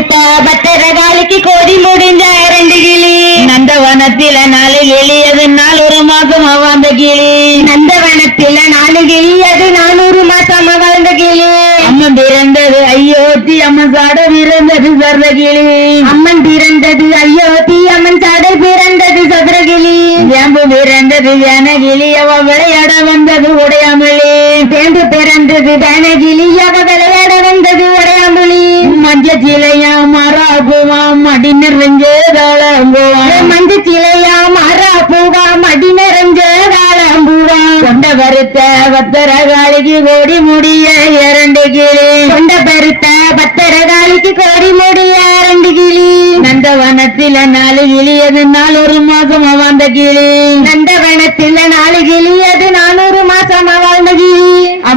பெருத்த பத்திரகாலிக்கு கோடி முடிஞ்ச ரெண்டு கிளி. நந்தவனத்தில நாலு கிளி அது நாலு ஒரு மாசம் வாழ்ந்த கிளி. நந்தவனத்தில நாலு கிளி அது நானூறு மாசம் வாழ்ந்த கிளி. அம்மன் பிறந்தது அயோத்தி அம்மன் சாட பிறந்தது சர்வ கிளி. அம்மன் பிறந்தது அயோத்தி அம்மன் சாட பிறந்தது சதுரகிளி வேம்பு பிறந்தது வேனகிளி அவ விளையாட வந்தது உடையாமலி. வேம்பு பிறந்தது வேனகிளி அவ விளையாட உடையாமலி மஞ்ச சிலையா மரா பூவா மடி நிறைஞ்ச தாளம்பூவா மஞ்ச சிலையா பூவா மடி நிறைஞ்ச தாளம்பூவா கொண்ட பருத்த பத்தர காலிக்கு கோடி முடிய இரண்டு கிளி கொண்ட பருத்த பத்தர காலிக்கு கோடி முடிய இரண்டு கிளி நந்தவனத்தில நாலு கிளி அது நாலொரு மாசம் வாழ்ந்த கிளி நந்தவனத்தில நாலு கிளி அது நானூறு மாசம் வாழ்ந்த கிளி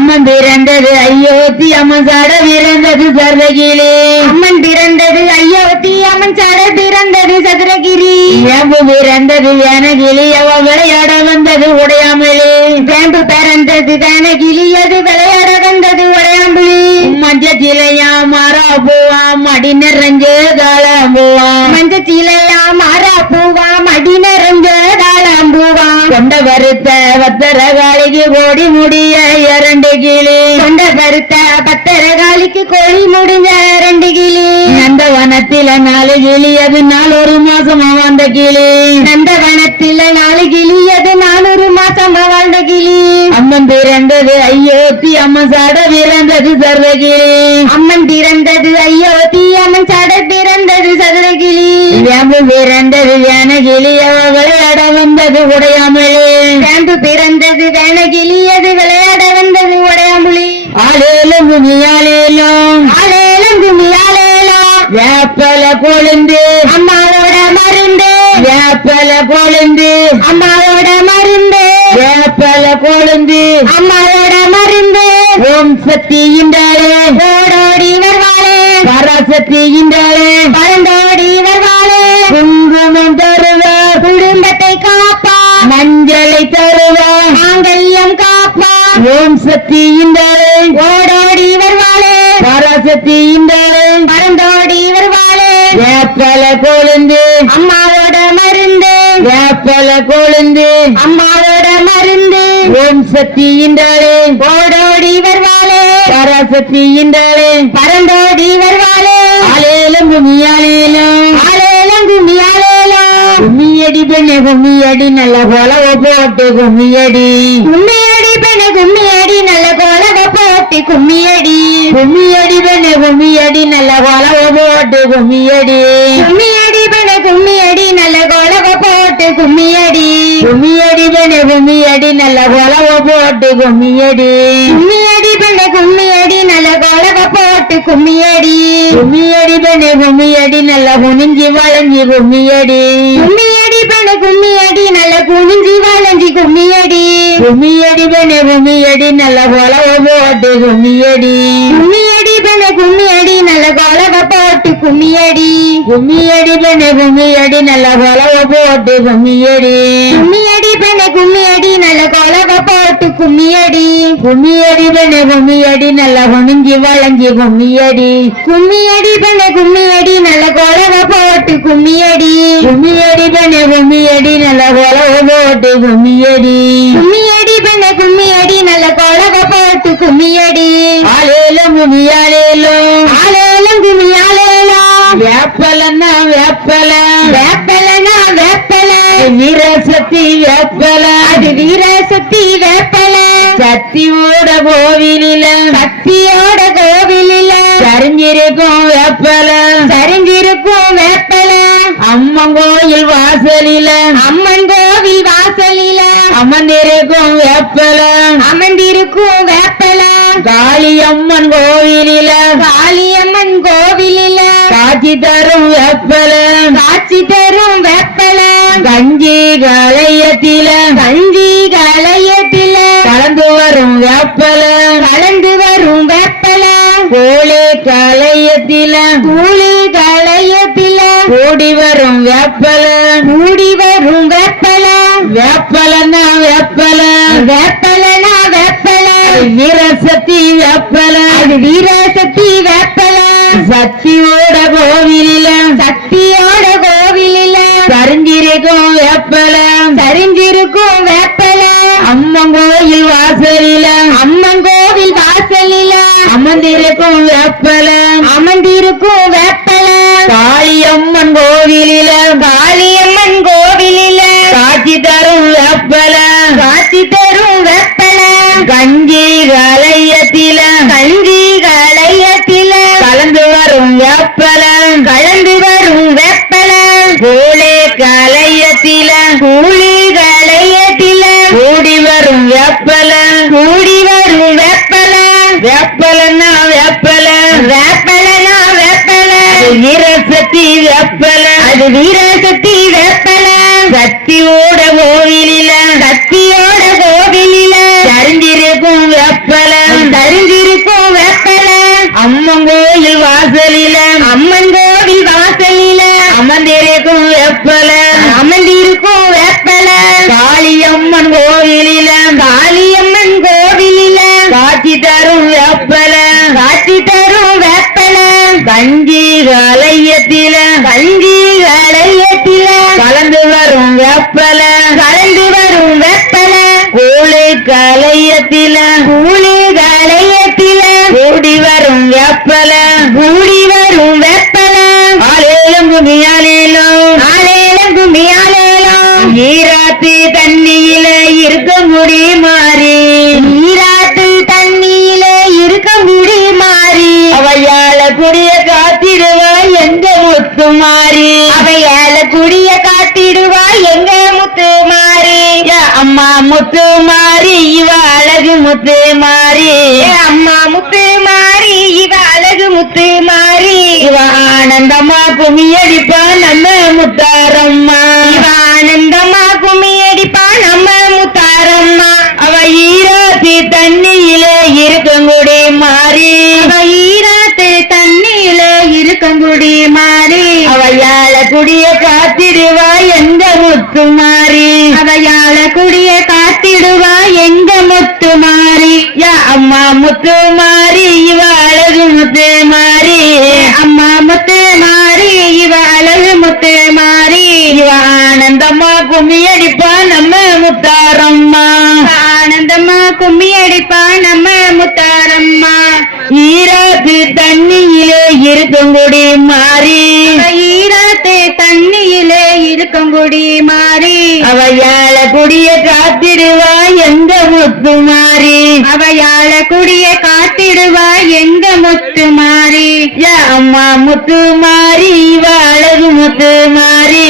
அம்மன் பிறந்தது அயோத்தி அம்மன் சட பிறந்தது சர்வகிளி அம்மன் பிறந்தது அயோத்தி அம்மன் சட பிறந்தது சதுரகிரி. வேம்பு பிறந்தது வேனகிளி அவ விளையாட வந்தது உடையாமலி வேம்பு பிறந்தது வேனகிளி அது விளையாட வந்தது உடையாமலி மஞ்ச சிலையா மரா பூவா மடி நிறைஞ்ச தாளம்பூவா மஞ்ச சிலையா மரா பூவா மடி நிறைஞ்ச கொண்ட வருத்த பத்தர காலிக்கு கோடி முடிய இரண்டு கிளி. கொண்ட வருத்த பத்தர காலிக்கு கோழி முடிஞ்ச இரண்டு கிளி. நந்தவனத்தில நாலு கிளி அது நாள் ஒரு மாசமா வந்த கிளி. நந்தவனத்தில அம்மன் பிறந்தது அயோத்தி அம்மன் சட பிறந்தது சர்வகிளி அம்மன் பிறந்தது அயோத்தி அம்மன் சட பிறந்தது சதுரகிளி வேம்பு பிறந்தது வேனகிளி அவ விளையாட வந்தது உடையாமலே. வேம்பு பிறந்தது வேனகிளி அது விளையாட வந்தது உடையாமலி. ஆளேலும் குமியாலேலும் ஆளேலும் குமியாலேலும் வேப்பல கொழுந்து. அம்மாவோட மருந்து. வேப்பல கொழுந்து. அம்மாவோட வேப்பல கொழுந்து அம்மாவோட மருந்து ஓம் சக்தி இந்தாளே ஓடோடி வருவாளே பராசக்தி இந்தாளே பரந்தோடி வருவாளே குங்குமம் தருவா குடும்பத்தை காப்பா. மஞ்சளை தருவா மாங்கல்யம் காப்பா. ஓம் சக்தி இந்தாளே ஓடோடி வருவாளே பராசக்தி இந்தாளே பரந்தோடி வருவாளே வேப்பல கொழுந்து. அம்மாவோட மருந்து. வேப்பல கொழுந்து. அம்மாவோட ஓம் சக்தி இந்தாளே? ஓடோடி வருவாளே. பராசக்தி இந்தாளே? பரந்தோடி வருவாளே. ஆலேலும் குமியாலேலும் ஆலேலும் குமியாலேலும் கும்மியடி பெண்ணே கும்மியடி நல்ல கொலவ போட்டு கும்மியடி கும்மியடி பெண்ணே கும்மியடி நல்ல கொலவ போட்டு கும்மியடி கும்மியடி பெண்ணே கும்மியடி நல்ல கொலவ போட்டு கும்மியடி கும்மியடி பெண்ணே கும்மியடி போட்டு கும்மியடி. கும்மியடி பெண்ணே கும்மியடி நல்ல கொலவ போட்டு கும்மியடி. கும்மியடி பெண்ணே கும்மியடி நல்ல கொலவ போட்டு கும்மியடி. கும்மியடி பெண்ணே கும்மியடி நல்ல குனிஞ்சி வளைஞ்சி கும்மியடி. கும்மியடி பெண்ணே கும்மியடி நல்ல குனிஞ்சி வளைஞ்சி கும்மியடி. கும்மியடி பெண்ணே கும்மியடி நல்ல கொலவ போட்டு கும்மியடி. கும்மியடி கும்மியடி. கும்மியடி பெண்ணே கும்மியடி நல்ல கொலவ போட்டு கும்மியடி. கும்மியடி பெண்ணே கும்மியடி நல்ல கொலவ போட்டு கும்மியடி. கும்மியடி பெண்ணே கும்மியடி நல்ல குனிஞ்சி வளைஞ்சி கும்மியடி. கும்மியடி பெண்ணே கும்மியடி நல்ல கொலவ போட்டு கும்மியடி. கும்மியடி பெண்ணே கும்மியடி நல்ல கொலவ போட்டு கும்மியடி. கும்மியடி பெண்ணே கும்மியடி நல்ல கொலவ போட்டு கும்மியடி. ஆலேலும் கும்மியாலேலும் கும்மியாலேலும் வேப்பலன்னா வேப்பல. வேப்பலன்னா வேப்பல. வீரசக்தி வேப்பல. அது வீரசக்தி வேப்பல. சக்தியோட கோவிலில. சக்தியோட கோவிலில. சரிஞ்சிருக்கும் வேப்பல. சரிஞ்சிருக்கும் வேப்பல. அம்மன் கோயில் வாசலில. அம்மன் கோவில் வாசலில. அமர்ந்திருக்கும் வேப்பல. அமர்ந்திருக்கும் வேப்பல. காளியம்மன் கோவிலில. காளியம்மன் கோவிலில. காட்சி தரும் வேப்பல. காட்சி தரும் வேப்பல. கஞ்சி களையத்தில கஞ்சி களையத்தில கலந்து வரும் வேப்பல. கலந்து வரும் வேப்பல. கோழி களையத்தில கூலி களையத்தில கூடி வரும் வேப்பல. கூடி வரும் வேப்பல. வேப்பலன்னா வேப்பல. வேப்பல வீரசக்தி வேப்பல. அது வீரசக்தி வேப்பல. சக்தியோட கோவிலில. சக்தியோட கோவிலில. சரிஞ்சிருக்கும் வேப்பல. சரிஞ்சிருக்கும் வேப்பல. அம்மன் கோயில் வாசலில. அம்மன் கோவில் வாசலில. அமர்ந்திருக்கும் வேப்பல. அமர்ந்திருக்கும் வேப்பல. காளியம்மன் கோவிலில. காளியம்மன் கோவிலில. காட்சி தரும் வேப்பல. காட்சி தரும் வேப்பல. கஞ்சி கலையத்தில கஞ்சி கலையத்தில கலந்து வரும் வேப்பல கலந்து வரும் வேப்பல கூலி கலையத்தில கூலி கலையத்தில கூடி வரும் வேப்பல கூடி வரும் வேப்பல வேப்பலன்னா வேப்பல வேப்பலனா வேப்பல அது வீரசக்தி வேப்பல அது வீரசக்தி வேப்பல சக்தியோட கோவிலில வாசலில அம்மன் கோவில் வாசலில அமர்ந்திருக்கும் வேப்பல அமர்ந்திருக்கும் வேப்பல காளியம்மன் கோவிலில காளியம்மன் கோவிலில காட்சி தரும் வேப்பல காட்சி தரும் வேப்பல கஞ்சி கலையத்தில கஞ்சி கலையத்தில கலந்து வரும் வேப்பல கலந்து வரும் வேப்பல கூலி கலையத்தில கூலி கலையத்தில கூடி வரும் வேப்பல கூடி வரும் வேப்பல ஆலேலும் குமியாலேலும் ஆலேலும் குமியாலேலும் ஈராத்து தண்ணியில இருக்க முடி மாறி ஈராத்து தண்ணியில இருக்க முடி மாறி அவையால குடிய காத்திடுவா எங்க முத்து மாறி அவையால குடிய காத்திடுவா எங்க முத்து மாறி அம்மா முத்து மாறி இவ அழகு முத்து மாறி முத்து மாறி. இவ ஆனந்தமா குமியடிப்பா நம்ம முத்தாரம்மா. இவ ஆனந்தமா குமியடிப்பா நம்ம முத்தாரம்மா. அவ ஈராத்து தண்ணியில இருக்கங்குடி மாறி. அவ ஈராத்து தண்ணியில இருக்கங்குடி மாறி. அவையால குடிய காத்திடுவா எங்க முத்து மாறி. அவையால குடிய காத்திடுவா எங்க முத்து மாறி. யா அம்மா முத்து மாறி. முத்து மாறி அம்மா முத்து மாறி இவ அழகு முத்து மாறி இவ ஆனந்தமா கும்மி அடிப்பா நம்ம முத்தாரம்மா. ஆனந்தமா கும்மி அடிப்பா நம்ம முத்தாரம்மா. ஈராத்து தண்ணியிலே இருக்குங்குடி மாறி. ஈராத்து தண்ணியிலே இருக்குங்குடி மாறி. அவையால குடிய காத்திடுவா எங்க முத்து மாறி அவையால குடிய காத்திடுவா எங்க முத்து மாறி யா அம்மா முத்து மாறி இவ அழகு முத்து மாறி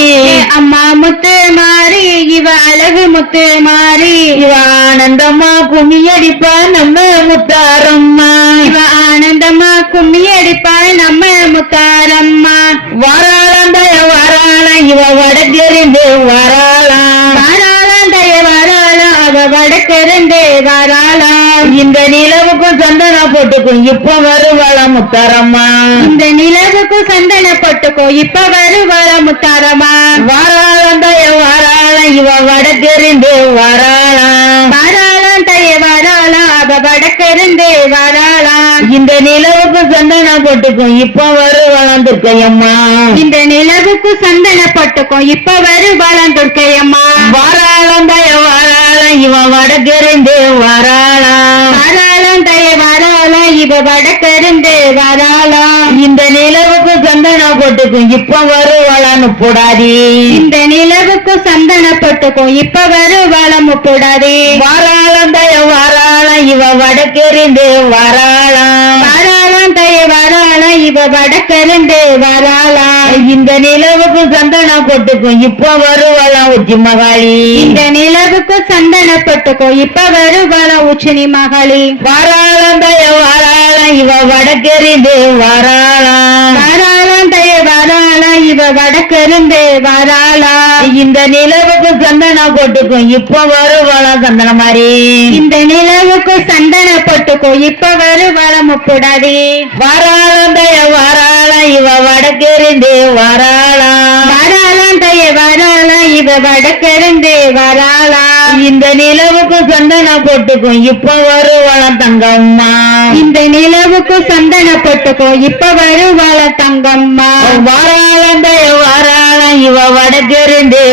அம்மா முத்து மாறி இவ அழகு முத்து மாறி இவ ஆனந்தமா கும்மியடிப்பா நம்ம முத்தாரம்மா. இவ ஆனந்தமா கும்மியடிப்பா நம்ம முத்தாரம்மா வராளாம் இந்த நிலவுக்கும் சந்தன போட்டுக்கும் இப்ப வருவாள முத்தாரம்மா? இந்த நிலவுக்கும் சந்தன போட்டுக்கும் இப்ப வருவாள முத்தாரம்மா? வராளந்தய வராள இவ வடக்கிருந்து வராளாம். வராளாம் தய வராளாம் அவ வடக்கிருந்து வராளாம். இந்த நிலவுக்கும் சந்தன போட்டுக்கும் இப்ப வருவாளாம் துர்க்கையம்மா. இந்த நிலவுக்கும் சந்தன போட்டுக்கும் இப்ப வருவாளாம் துர்க்கையம்மா. வராளாம் தய வராளாம் இவ வடக்கிருந்து வராளாம். வராளாம் தய வராளாம் இவ வடக்கிருந்து வராளாம். இந்த நிலவுக்கு சந்தன போட்டுக்கும் இப்ப வருவாளான்னு போடாதி. இந்த நிலவுக்கு சந்தன போட்டுக்கும் இப்ப வருவாளாம் போடாதி. வராளாம் தய வராளாம் இவ வடக்கிருந்து வராளாம் இவ வடக்கிருந்து வராளாம் இந்த நிலவுக்கு சந்தன போட்டுக்கும் இப்ப வருவாளாம் உச்சி மகாளி? இந்த நிலவுக்கு சந்தன போட்டுக்கும் இப்ப வருவாளாம் உச்சினி மகாளி. வராளாம் தய வராளாம் இவ வடக்கிருந்து வராளாம் இவ வடக்கிருந்து வராளாம் இந்த நிலவுக்கு சந்தன போட்டுக்கும் இப்ப வருவாளாம் சந்தன மாதிரி. இந்த நிலவுக்கு சந்தன போட்டுக்கும் இப்ப வருவாளாம் முப்புடாதி வராளாம் தய வராளாம் இவ வடக்கிருந்து வராளாம் வராளாம் தய வராளாம் இவ வடக்கிழந்து வராளா இந்த நிலவுக்கு சந்தன போட்டுக்கும் இப்ப வருவாளாம் தங்கம்மா. இந்த நிலவுக்கு சந்தன போட்டுக்கும் இப்ப வருவாள தங்கம்மா. வாராளந்த வாராளம் இவ வடக்கிருந்து